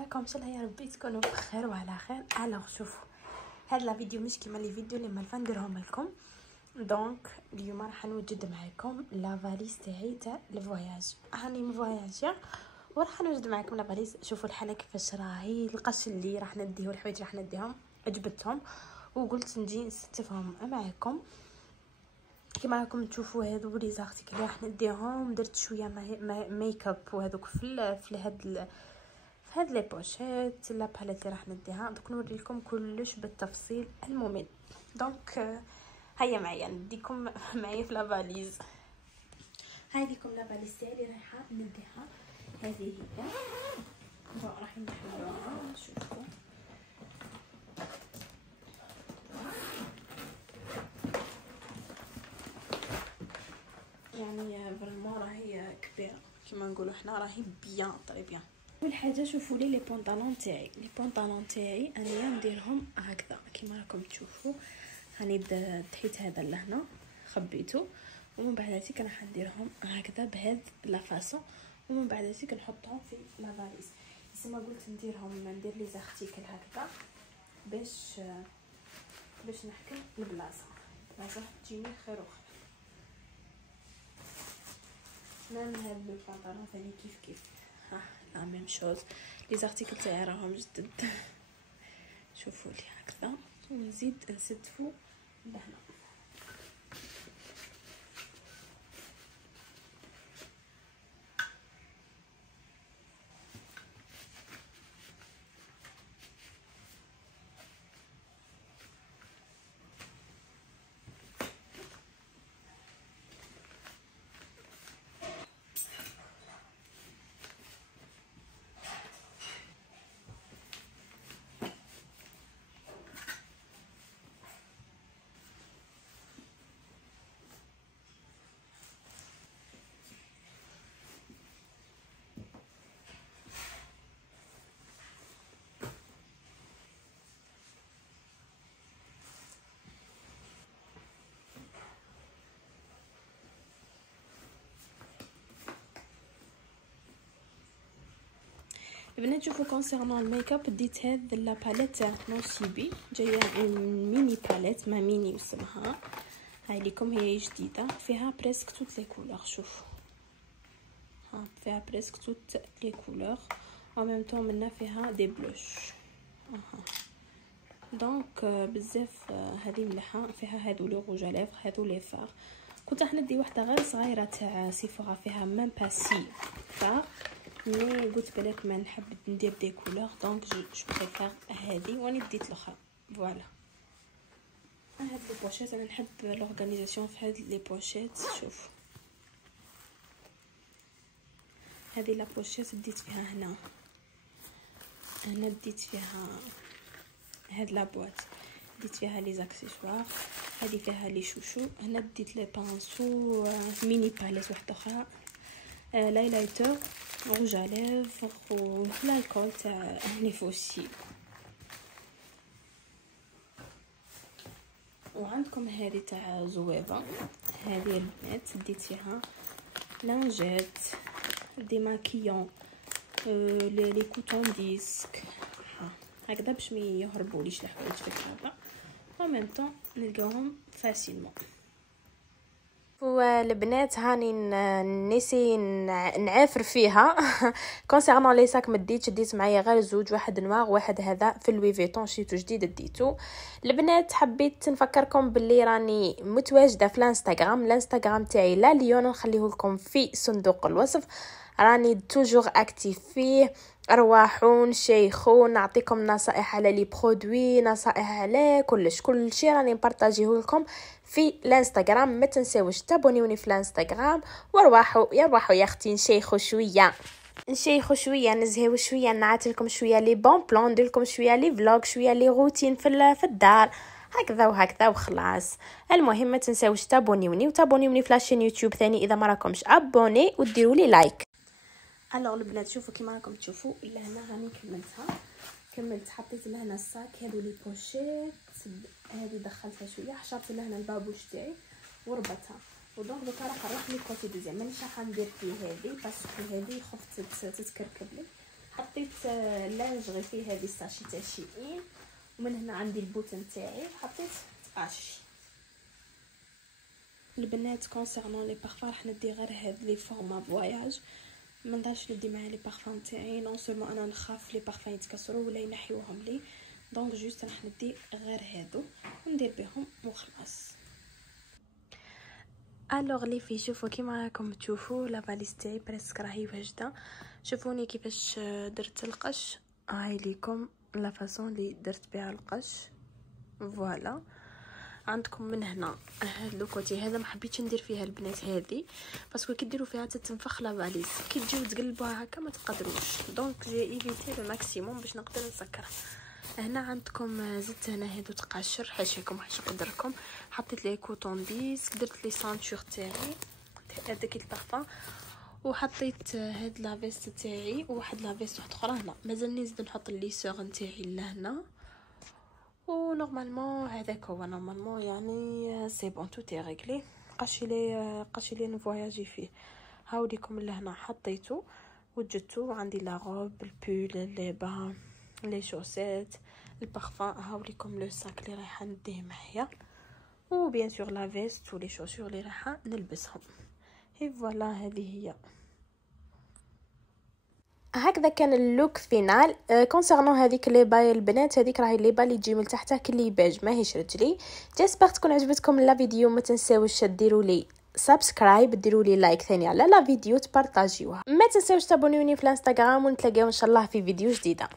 راكم شلها يا ربي تكونوا بخير وعلى خير. الوغ شوفوا هاد لا فيديو مش كيما لي فيديو اللي مالفا نديرهم لكم. دونك اليوم راح نوجد معكم لا فاليز تاعي تاع الفواياج. راني مفواياجه وراح نوجد معكم لا فاليز. شوفوا الحاله كيفاش راهي، القش اللي راح نديه والحوايج راح نديهم عجبتهم وقلت نجي نستفهم معكم. كما راكم تشوفوا هادو لي زارتيكل اللي راح نديهم. درت شويه ميك اب وهذوك في هاد لي بوشيت لا باليت اللي راح نديها. دوك نوري لكم كلش بالتفصيل الممل. دونك هيا معايا نديكم معايا في لا فاليز. هاي لكم لا فاليز تاعي اللي رايحه نديها. هذه هي راح نحلوها. شوفوا يعني فريمون راهي كبيره كيما نقولوا حنا، راهي بيان طري بيان. اول حاجه شوفوا لي بونطالون تاعي. لي بونطالون تاعي انا نديرهم هكذا كيما راكم تشوفوا. راني دحيت هذا لهنا خبيته ومن بعد هذيك راح نديرهم هكذا بهذا لا فاصون ومن بعد هذيك نحطهم في لا فاليز. زعما قلت ندير لي زارتيكل هكذا باش نحكم البلاصه تجيني خير وخير. مام هاد البنطلون ثاني كيف لا ميم شوز. لي زارتيكل تاعي راهم جدد. شوفوا لي هكذا ونزيد نستفو لهنا. البنات شوفوا كونسيرنون الميك اب ديت هاد لا باليت تاع نوسيبي، جايه ميني باليت ما ميني اسمها. هاي لكم هي جديده فيها بريسك توت لي كولور. شوفوا فيها بريسك توت لي كولور او ميم طون منا فيها دي بلوش. دونك بزاف هذه مليحه. فيها هادو لي روج ليفر هادو لي فار. كنت راح ندي وحده غير صغيره تاع سيفورا فيها ميم با سي فار مي قلت بالك ما نحب ندير دي كولور دونك جو بريفير هذه واني ديت الاخرى. فوالا هاد لي بوشيت انا نحب لورغانيزاسيون في هاد لي بوشيت. شوف هذه لا بوشيت ديت فيها هنا ديت فيها هاد لا بواط ديت فيها لي زاكسيسوار. هذه فيها لي شوشو. هنا ديت لي بانسو ميني باليت واحده اخرى لايلايتر روج ليفر والكول تاع نيفوسي. وعندكم هذه تاع زويبه. هذه البنات ديت فيها لانجيت دي ماكيون لي كوتون ديسك هكذا باش ما يهربوليش الحوايج في الكعبه و ميم طون نلقاهم فاسيلمون. والبنات هاني نسي نعافر فيها. كونسيرنون لي ساك ديت معايا غير زوج، واحد نوار واحد هذا في لوي فيتون شيتو جديد ديتو. البنات حبيت نفكركم باللي راني متواجده في الانستغرام تاعي لا ليون، نخليه لكم في صندوق الوصف. راني توجور اكتيف فيه. ارواحوا نشيخوا نعطيكم نصائح على لي برودوي، نصائح على كل شيء راني نبارطاجيه لكم في الانستغرام. ما تنساوش تابونيوني في الانستغرام وارواحوا يا اختي نشيخوا شويه نزهيو شويه نعطيكم شويه لي بون بلان، ندير لكم شويه لي فلوغ شويه لي روتين في الدار هكذا وخلاص. المهم ما تنساوش تابونيوني في لاشين يوتيوب ثاني اذا ما راكمش ابوني وديروا لي لايك. الوغ البنات شوفوا كيما راكم تشوفوا لهنا راني كملت حطيت لهنا الصاك هادو لي بوشيت. هذه دخلتها شويه حشرت لهنا البابوش تاعي وربطها. ودونك دوكا راح نروح لي كوتي دوزيام. مانيش راح ندير فيه هذه باسكو هذه خفت تتكركب لي. حطيت لانجغي فيه هذه الساشي تاع شيئين، ومن هنا عندي البوتن تاعي حطيت تقاشي. البنات كونسيرنون لي بارفان راح ندي غير هاد لي فورما فواياج، ما ندارش ندي معايا لي بارفان تاعي، نون سولمون انا نخاف لي بارفان يتكسروا ولا ينحيوهم لي، دونك جوست راح ندي غير هادو وندير بهم وخلاص. الوغ لي في شوفوا كيما راكم تشوفوا لا فاليز تاعي بريسك راهي واجده. شوفوني كيفاش درت القش، هاي ليكم لا فاصون اللي درت بها القش. فوالا عندكم من هنا هاد لو كوتي هذا ما حبيتش ندير فيها البنات هذه باسكو كي ديروا فيها تتنفخ لا فاليز، كي تجيو تقلبوها هكا ما تقدروش، دونك جي ايفيتي الماكسيموم باش نقدر نسكرها. هنا عندكم زدت هنا هادو تقاشر حاشيكم حاش قدركم، حطيت لي كوطون بيس، درت لي سانتور تاعي هذاك البارفان، وحطيت هاد لا فيست تاعي وواحد لا فيست واحده اخرى هنا. مازال نزيد نحط لي سور نتاعي لهنا، ونورمالمون هذاك هو نورمالمون يعني سي بون تو تي ريغلي. قاشي لي نفواياجي فيه. هاوليكم لهنا حطيته وجدتو، عندي لا روب البول لي با لي شوسيت البارفان. هاوليكم لو ساك اللي رايحه نديه معايا، و بيان سور لا فيست ولي شوسور اللي رايحه نلبسهم. هي فوالا هذه هي. هكذا كان اللوك فينال. كونسيرنون هذيك لي باي البنات، هذيك راهي لي با اللي تجي من تحتها كلي بيج ماهيش رجلي. جيسبر تكون عجبتكم لا فيديو، ما تنساوش ديروا لي سبسكرايب، ديروا لي لايك ثاني على لا فيديو، تبارطاجيوها، ما تنساوش تابونيوني في الانستغرام، ونتلاقاو ان شاء الله في فيديو جديده.